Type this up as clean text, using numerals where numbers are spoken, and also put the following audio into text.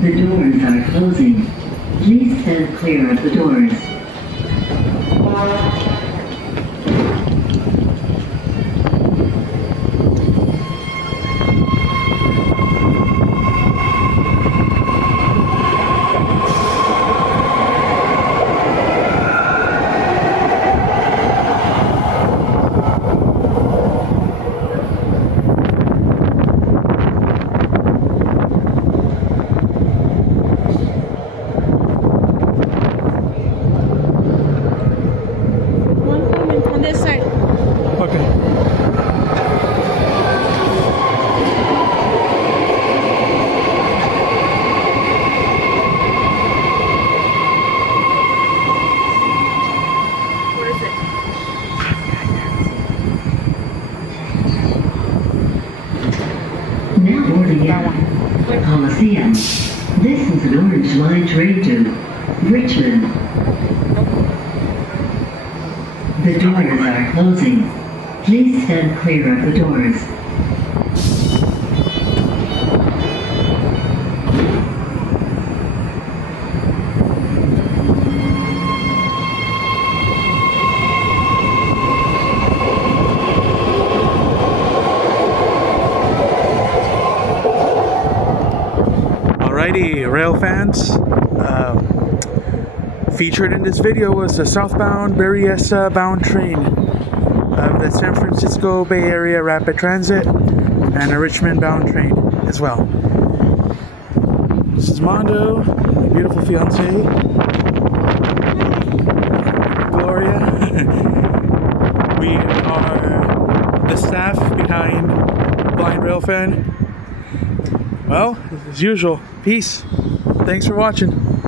The doors are closing. Please stand clear of the doors. Now boarding in Coliseum. This is an Orange Line train to Richmond. The doors are closing. Please stand clear of the doors. Alrighty, rail fans. Featured in this video was a southbound Berryessa bound train of the San Francisco Bay Area Rapid Transit and a Richmond bound train as well. This is Mondo, my beautiful fiance, Gloria. We are the staff behind Blind Railfan. Well, as usual, peace. Thanks for watching.